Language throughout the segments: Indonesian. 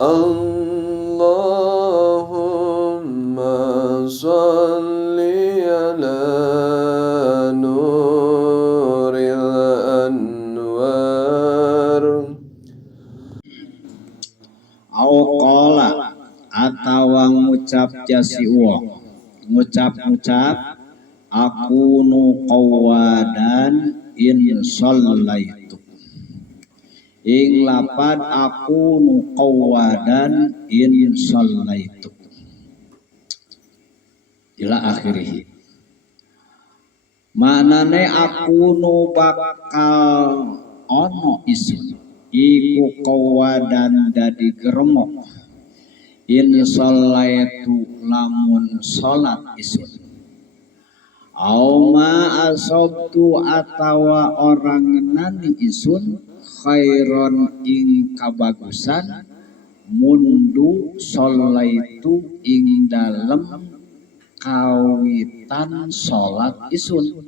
Allahumma sholli ala nuril anwar. Auqala atawa ngucap jasi uang ngucap aku nu qawadan in shallaitu ing lapad aku nu qawadan in shallaitu ila akhirih. Manane aku nu bakal ono isun iku qawadan dadi geremok in shallaitu lamun salat isun. Auma asobtu atawa orang ngenani isun khairon ing kabagusan mundu shallaitu ing dalem kawitan salat isun.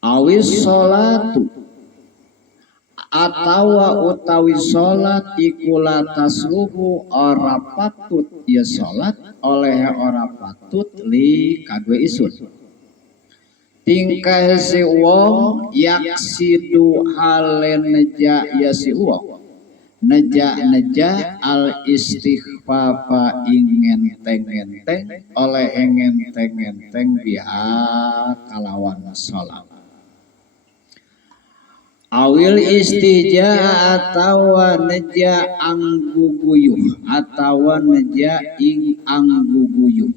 Awis sholatu atawa utawi salat iku latasluhu ora patut ya salat oleh ora patut li kadue isun. Tingkah si wong yaksidu halen neja ya si wong neja al istighfafa ing enteng oleh enteng biha kalawan salat. Awil istija atawa neja angguguyuh atawa neja ing angguguyuh.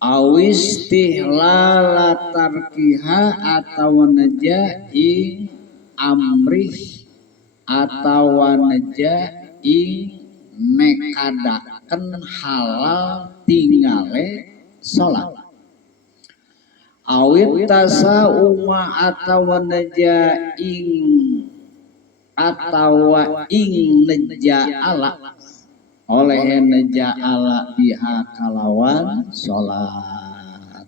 Awis tihlala tarkiha atawa neja ing amrih atawa neja ing nekadaken halal tingale salat. Awit tasa uma atawa neja ing neja ala oleh neja ala biha kalawan salat.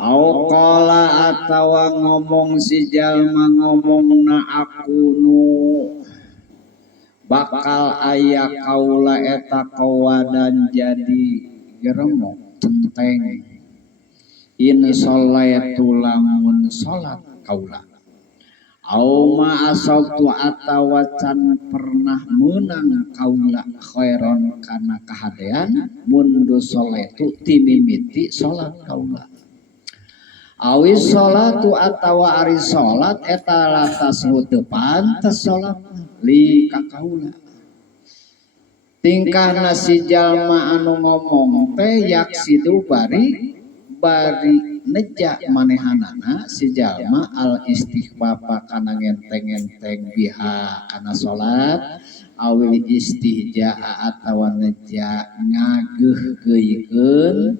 Auqala atawa ngomong si jalma ngomongna aku nu bakal aya kaula eta qawadan jadi geremok tenteng in shallaitu lamun salat kaula. Auma asabtu atawa can pernah menang kaula khairon kana kahadean mundu shallaitu timimiti salat kaula. Awis sholatu atawa ari salat eta latas teu salat li ka kaula. Tingkah nasi jalma anu ngomong teh yaksidu bari neja manehanana si jalma al istighfafa kana ngenteng biha kana salat awil istihja atawa neja ngageuhkeuykeun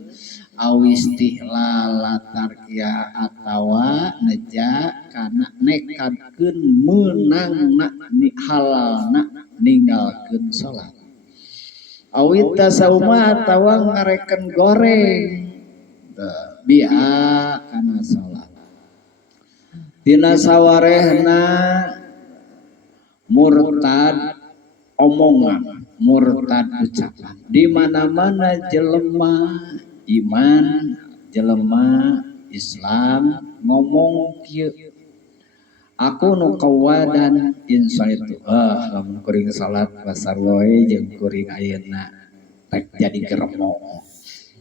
awis istihlala tarkiya atawa neja kana nekadkeun meunangna ni halalna ninggalkeun salat. Awit tasauma atawa ngareken goreng biha kana salat. Dina sawarehna murtad omongan, murtad ucapan. Di mana-mana jelema iman, jelema Islam ngomong kieu. Aku nu qawadan insaitu lamun kuring salat basarwoe jeung kuring ayeuna rek jadi geremo.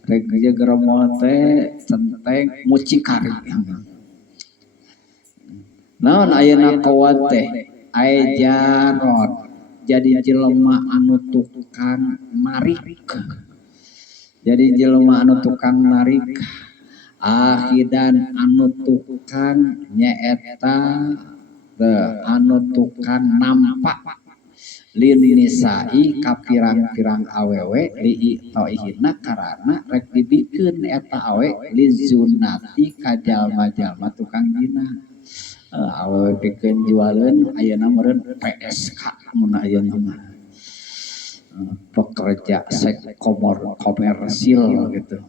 Rek jadi geremo teh centeng mucikari. Naon ayeuna qawad teh aya jarot jadi jelema anu tukang narik. Jadi jelema anu tukang narik akhidan anu tukang nyaeta anu tukang nampak lin nisai ka pirang-pirang awewe li toihina karana rek dibikeun eta awe li zunati ka jalma-jalma tukang zina. Awewe pikeun jualeun ayeuna meureun PSK mun ayeuna mah. Pekerja seks komersil gitu.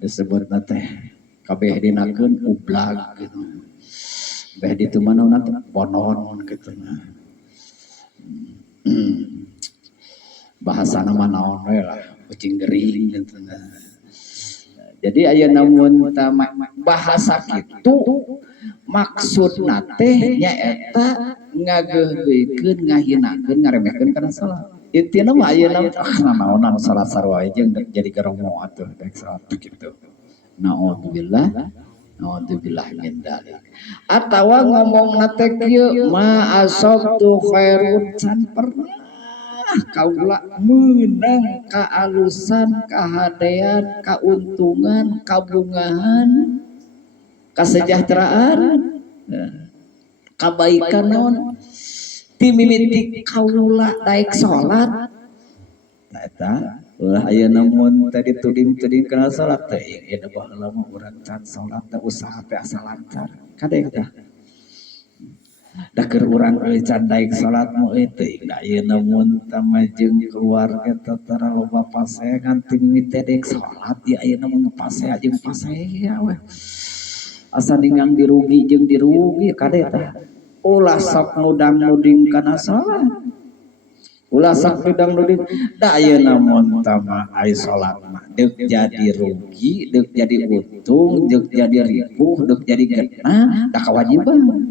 Disebutna teh kabeh dinakeun ublag gitu. beh di tu mana teh bonon gitu nah. Bahasa nama naon we lah kucing gering gitu nah. Jadi aya namun bahasa kitu maksudna teh nyaeta ngageugeukeun ngahinakeun ngaremehkeun kana salat. Intina mah ayeuna naonan salat sarua jeung jadi geromo atuh dek salat kitu. Naudzubillah min dzalik. Atawa ngomongna teh kieu ma asabtu khairun can pernah kaula menang kaalusan, kahadean, kauntungan, kabungahan, kasejahteraan, kabaikan naon ti mimiti kaula daek salat. Nah eta ulah aya namun tadi tuding-tuding kana salat teh ieu baheula mah urang can salat teh usaha teh asa lancar. Kadek tah da keur urang euy can daek salat mah euy teuing da ieu namun tamajeng keluarga tatara loba pasea nganti mimiti daek salat ya ayeuna mah ngapasea jeung pasea we. Asa ningang dirugi jeung dirugi kadek tah. Ulah sok nudang-nuding kana salat. Ulah sok nudang-nuding da ayeuna mun tama ai salat mah deuk jadi rugi, deuk jadi untung, deuk jadi ripuh, deuk jadi genah, da kewajiban.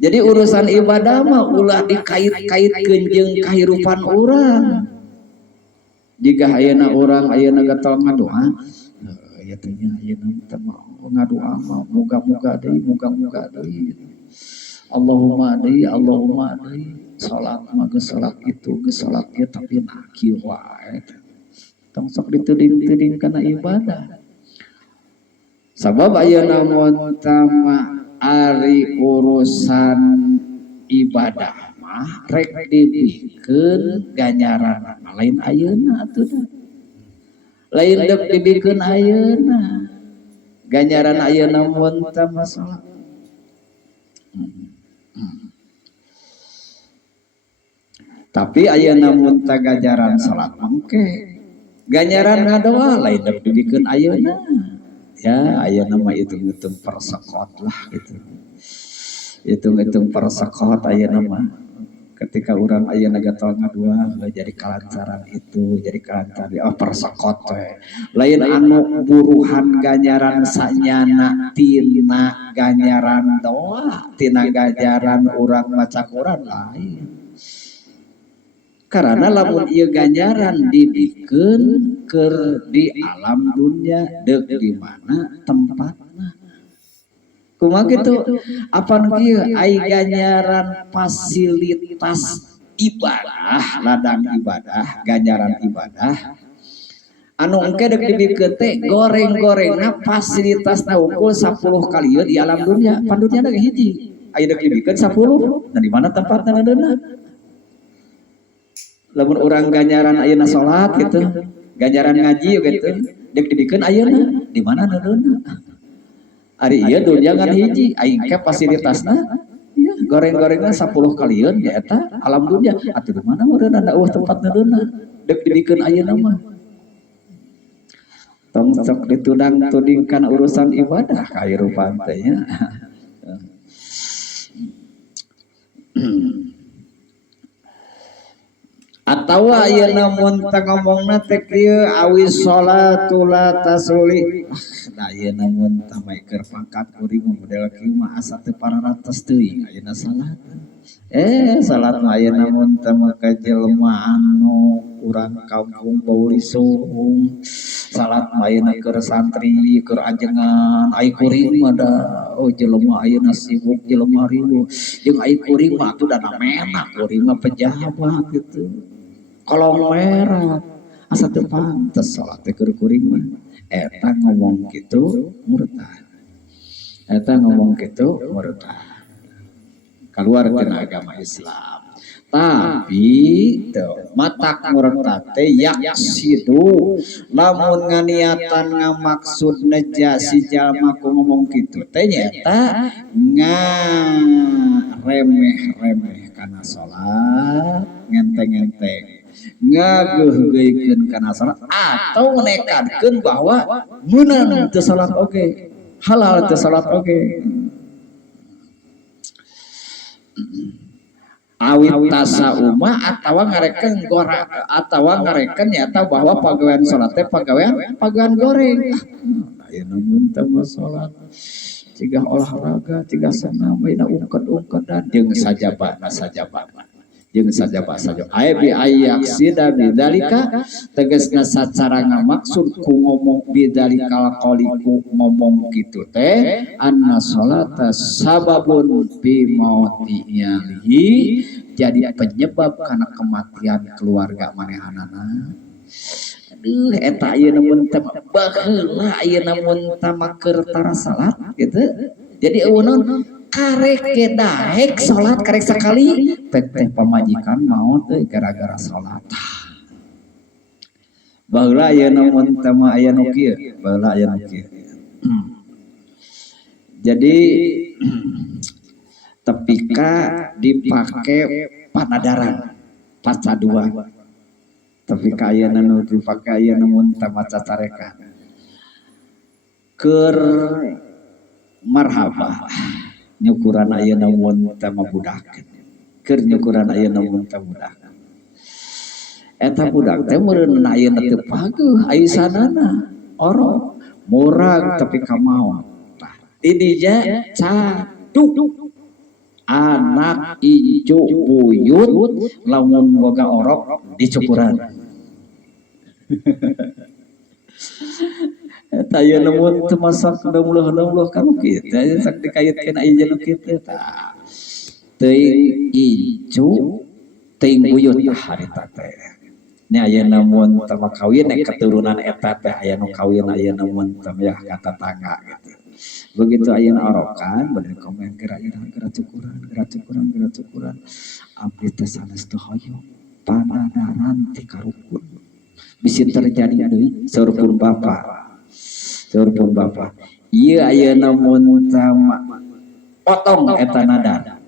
Jadi urusan ibadah mah ulah dikait-kaitkeun jeung kahirupan urang. Jika ayeuna urang ayeuna gatal ngadoa, ya teh nya ayeuna teh ngadoa mah muga-muga deui. Allahumma deui. Salat mah geus salat itu, geus salat ieu tapi naki wae. Tong sok dituding-tuding kana ibadah. Sabab ayeuna mun tama ari urusan ibadah mah rek dibikeun ganjaran lain ayeuna atuh. Lain deuk dibikeun ayeuna. Ganjaran ayeuna mun tama salat. Tapi ayeuna mun ta ganjaran salat mangke ganjaran ngadoa lain deuk dibikeun ayeuna. Ya ayeuna mah hitung-hitung persekot lah gitu. Hitung-hitung persekot ayeuna mah. Ketika urang ayeuna gatal ngadoa jadi kalancaran itu, jadi kalancaran persekot we. Lain anu buruhan ganjaran sanyana tina ganjaran doa, tina ganjaran urang maca Quran lain. Karena lamun ieu ganjaran dibikeun keur di alam dunia deuk di mana tempatna. Kumaha kitu? Apan kieu ai ganjaran fasilitas ibadah, ladang ibadah, ganjaran ibadah. Anu engke deuk dibikeun teh goreng-gorengna fasilitasna unggul 10 kali di alam dunia. Pan dunia ge hiji. Aya deuk dibikeun 10. Nah di mana tempatna ngadeuna? Lamun urang ganjaran ayeuna salat gitu, ganjaran ngaji gitu, deuk dibikeun ayeuna di mana nadeuna? Ari ieu dunya ngan hiji, aing ke fasilitasna ieu goreng-gorengna 10 kalieun ya eta alam dunya. Atuh di mana meureunna da eueuh tempat nadeuna? Deuk dibikeun ayeuna mah. Tong sok ditudang-tuding kana urusan ibadah kahirupan teh nya. Atau ayeuna mun teu ngomongna teh kieu awis sholatu la tasuli. Da ayeuna mun teu keur pangkat kuring model kieu mah asa teu pararatos teuing ayeuna salat. Salat mah ayeuna mun teu kajelema anu urang kampung Baulisung. Salat mah ayeuna keur santri, keur ajengan, ai kuring mah da jelema ayeuna sibuk jelema ribu. Jeung ai kuring mah atuh dana menak, kuring mah pejabat gitu. Kolong merah asa teu pantes salat teh keur kuring mah eta ngomong kitu murtad. Keluar tina agama Islam. Tapi matak murtad teh yaksidu lamun nganiatan ngamaksud neja si jalma ku ngomong kitu teh nyata ngaremeh-remeh kana salat ngenteng-ngenteng ngageuhgeuykeun kana salat atau nekadkeun bahwa meunang teu salat oge, halal teu salat oge. Awit tasauma atawa ngarekeun atawa ngarekeun nyata bahwa pagawean salat teh pagawean goreng. Ayeuna mun teh salat ciga olahraga, ciga senam, baina ungked-ungkedan jeung sajabana jeung sajaba saja. Bi ayaksida bidzalika tegasna sacara ngamaksud ku ngomong bidzalikal qaliku ngomong kitu teh anna salata sababun bi mautinya lihi jadi penyebab karena kematian keluarga manehanana. Aduh eta ayeuna mun teh baheula ayeuna mun tamaker tara salat gitu. Jadi eueuh karek daek salat karek sakali teh pamajikan maot teh gara-gara salat. Baheula ayeuna mun teh mah aya nu kieu, baheula aya nu kieu. Jadi tepika dipake panadaran pacaduan. Tepika ayeuna nu dipake ayeuna mun teh maca carekan. Keur marhabah nyukuran ayeuna mun teh budak. Keur nyukuran ayeuna mun teh budak. Eta budak teh meureun ayeuna teu paguh aisanana oro murag tapi kamawa. Tah didija caduk anak ijo buyut lamun boga orok dicukuran. Eta ayeuna mun teu masak deulah-deulah kanu kitu sak dikaitkeun aya nu kitu tah. Teuing ijo teuing buyut harita teh. Nya ayeuna mun teu kawin keturunan eta teh aya nu kawin ayeuna mun teu ya ka tetangga gitu. Begitu ayeuna orokan bener komen gerak cukuran abdi teh sanes teu hoyong panadaran ti karukun bisi terjadi deui saur pun bapa ieu ayeuna mun potong eta nadar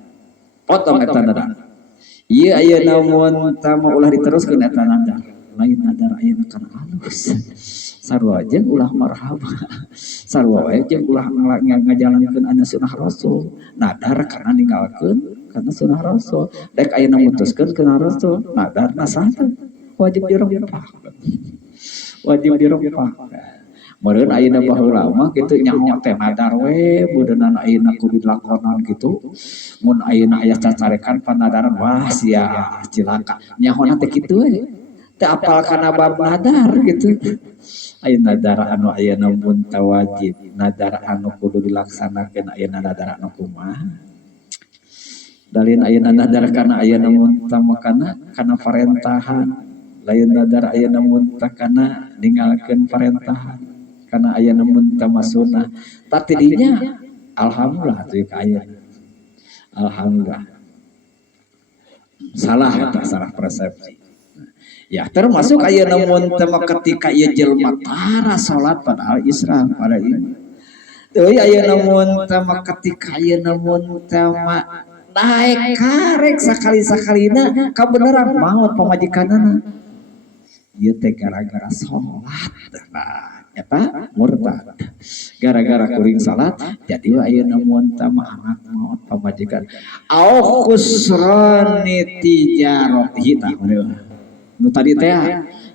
ieu ayeuna mun ulah diteruskeun eta nadar lain nadar ayeuna kana halus sarua jeung ulah marhabah sarua wae jeung ulah ngajalankeun anu sunah rasul nadar kana ninggalkeun kana sunah rasul dek ayeuna mutuskeun kana rasul nadar nasaha wajib dirempah meureun ayeuna baheula mah kitu nyaho teh nadar we budeunana ayeuna kudu dilakonan kitu mun ayeuna aya cacarekan panadaran wah sia cilaka nyahona teh kitu we teh apal kana bab nadar gitu. Ayeuna nadar anu ayeuna mun wajib, nadar anu kudu dilaksanakeun ayeuna nadar anu kumaha. Dalin ayeuna nadar kana ayeuna mun kana parentahan, lain nadar ayeuna mun kana ninggalkeun parentahan, kana ayeuna mun sunah. Tapi dinya alhamdulillah teh ka ayeuna. Alhamdulillah. Salah eta salah persepsi. Ya termasuk ayeuna mun ketika ieu jelema tara salat padahal Islam pada ini. Teuing ayeuna mun ketika ayeuna mun naik karek sakali-sakalina kabeneran maot pamajikanana. Ieu teh gara-gara salat. Eta murtad. Gara-gara kuring salat jadi ayeuna mun anak maot pamajikan. Au khusrani tijaratihi tah nu tadi teh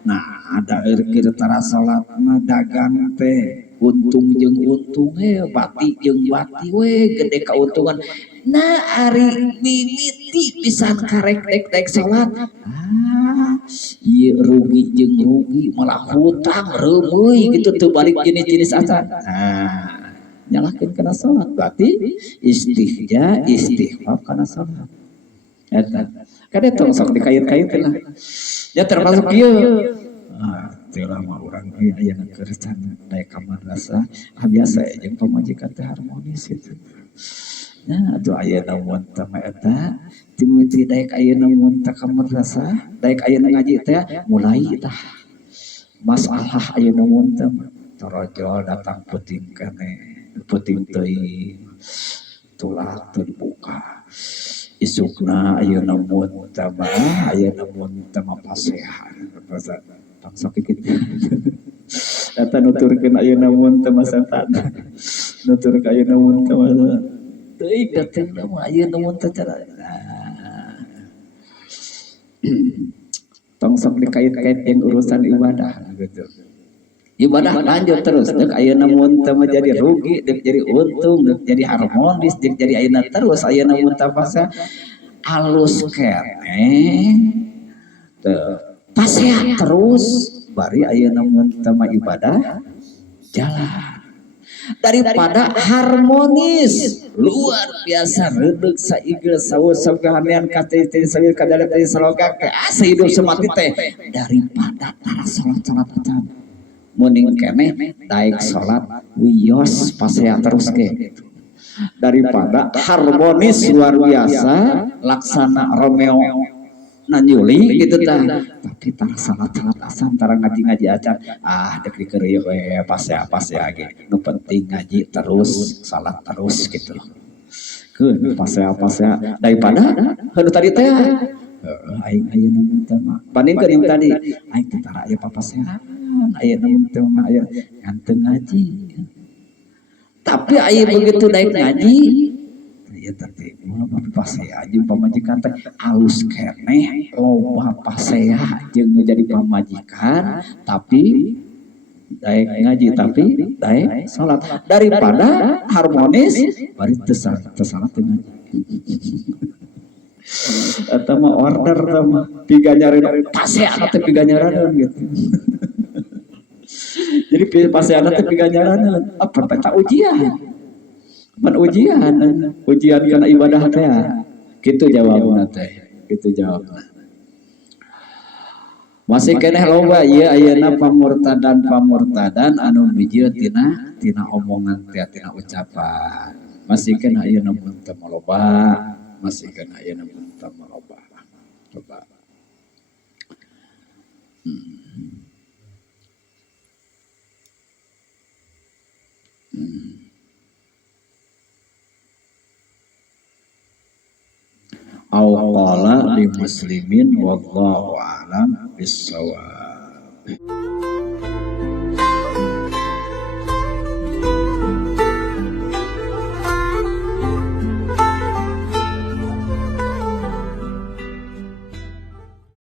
nah ada keur tara salat mah dagang teh untung jeung untung bati jeung bati we gede kauntungan nah ari mimiti pisan karek dek salat ieu rugi jeung rugi malah hutang reumeuy gitu teu balik jenis-jenis acan nyalakeun kana salat berarti istighfar kana salat eta kada tong sok dikait-kait lah ya termasuk ieu teulah mah urang aya keur can daek ka madrasah biasa jeung pamajikan teh harmonis gitu nya atuh ayeuna mun teh eta timiti daek ayeuna mun teh ka madrasah daek ayeuna ngaji teh mulai tah masalah ayeuna mun teh torojol datang puting kene puting teuing tulak teu dibuka isukna ayeuna mun tama ayeuna mun tama pasehan bangsa kitu eta nuturkeun ayeuna mun tama setan nuturkeun ayeuna mun tama teuing datang mah ayeuna mun teh tong sok dikait-kaitkeun urusan ibadah gitu. Ibadah lanjut terus dek ayeuna mun teu jadi rugi dek jadi untung dek jadi harmonis dek jadi ayeuna terus ayeuna mun teu pasa alus keneh teu pasea terus bari ayeuna mun teu ibadah jalan daripada harmonis luar biasa reudeg saigeu saur sabgahanean kate salir kadale teh saloga ke asa hidup semati teh daripada tara salat-salat acan muning keneh daek salat wios pasea terus ke daripada harmonis luar biasa laksana Romeo Nanjuli gitu tah tapi tara salat-salat asan tara ngaji-ngaji acan dek dikeureuh we pasea ge nu penting ngaji terus salat terus gitu loh keun pasea daripada heuh tadi teh aing ayeuna mun teh mah bandingkeun tadi aing teh tara aya papasehan ayeuna mun teh mah aya nganteu ngaji tapi aya begitu daek ngaji ya tadi mau pasea jeung pamajikan teh alus keneh loba pasea jeung jadi pamajikan tapi daek ngaji tapi daek salat daripada harmonis bari teu salat teu ngaji eta mah order teh mah piganyareun pasea teh piganyareun gitu jadi pasea teh piganyareun apa peta ujian ujian karena ibadah teh kitu jawabna teh kitu jawabna masih keneh loba ieu ayeuna pamurtadan anu bijil tina omongan teh tina ucapan masih keneh ayeuna mun teu loba masih keneh ayeuna mun teu loba coba au qala li muslimin wallahu a'lam bissawab.